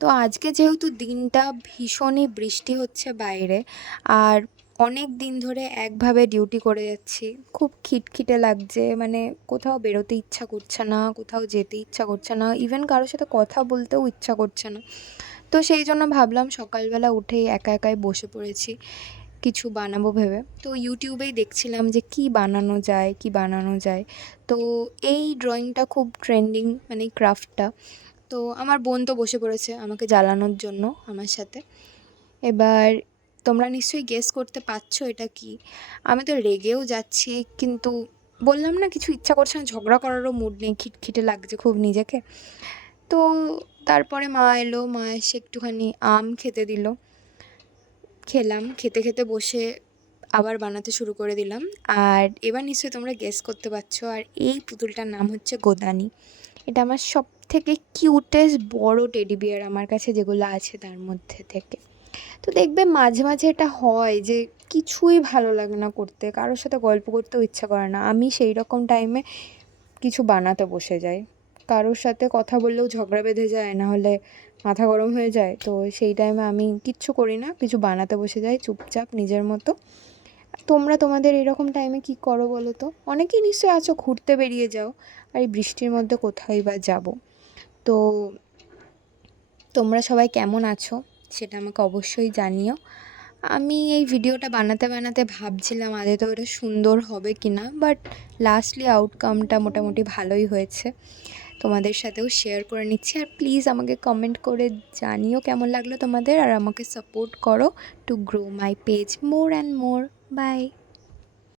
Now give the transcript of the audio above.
তো আজকে যেহেতু দিনটা ভীষণই বৃষ্টি হচ্ছে বাইরে, আর অনেক দিন ধরে একভাবে ডিউটি করে যাচ্ছি, খুব খিটখিটে লাগছে। মানে কোথাও বেরোতে ইচ্ছা করছে না, কোথাও যেতে ইচ্ছা করছে না, ইভেন কারোর সাথে কথা বলতেও ইচ্ছা করছে না। তো সেই জন্য ভাবলাম সকালবেলা উঠেই একা একাই বসে পড়েছি কিছু বানাবো ভেবে। তো ইউটিউবেই দেখছিলাম যে কী বানানো যায়, কী বানানো যায়। তো এই ড্রয়িংটা খুব ট্রেন্ডিং, মানে এই ক্রাফটটা। তো আমার বোন তো বসে পড়েছে আমাকে জ্বালানোর জন্য আমার সাথে। এবার তোমরা নিশ্চয়ই গেস করতে পারছো এটা কি। আমি তো রেগেও যাচ্ছি, কিন্তু বললাম না কিছু ইচ্ছা করছে না, ঝগড়া করারও মুড নেই, খিটখিটে লাগছে খুব নিজেকে। তো তারপরে মা এলো, মা এসে একটুখানি আম খেতে দিল, খেলাম, খেতে খেতে বসে আবার বানাতে শুরু করে দিলাম। আর এবার নিশ্চয়ই তোমরা গেস করতে পারছো, আর এই পুতুলটার নাম হচ্ছে গোদানি। এটা আমার সবথেকে কিউটেস্ট বড় টেডি বিয়ার আমার কাছে যেগুলো আছে তার মধ্যে থেকে। তো দেখবে মাঝে মাঝে এটা হয় যে কিছুই ভালো লাগে না করতে, কারোর সাথে গল্প করতেও ইচ্ছা করে না। আমি সেই রকম টাইমে কিছু বানাতে বসে যাই। কারোর সাথে কথা বললেও ঝগড়া বেঁধে যায়, না হলে মাথা গরম হয়ে যায়। তো সেই টাইমে আমি কিচ্ছু করি না, কিছু বানাতে বসে যাই চুপচাপ নিজের মতো। তোমরা তোমাদের এরকম টাইমে কী করো বলো তো? অনেকেই নিশ্চয়ই আছো ঘুরতে বেরিয়ে যাও, আর এই বৃষ্টির মধ্যে কোথায় বা যাবো। তো তোমরা সবাই কেমন আছো সেটা আমাকে অবশ্যই জানিও। আমি এই ভিডিওটা বানাতে বানাতে ভাবছিলাম আদৌ তো এটা সুন্দর হবে কি না, বাট লাস্টলি আউটকামটা মোটামুটি ভালোই হয়েছে। তোমাদের সাথেও শেয়ার করে নিচ্ছি। আর প্লিজ আমাকে কমেন্ট করে জানিও কেমন লাগলো তোমাদের, আর আমাকে সাপোর্ট করো to grow my page more and more. By.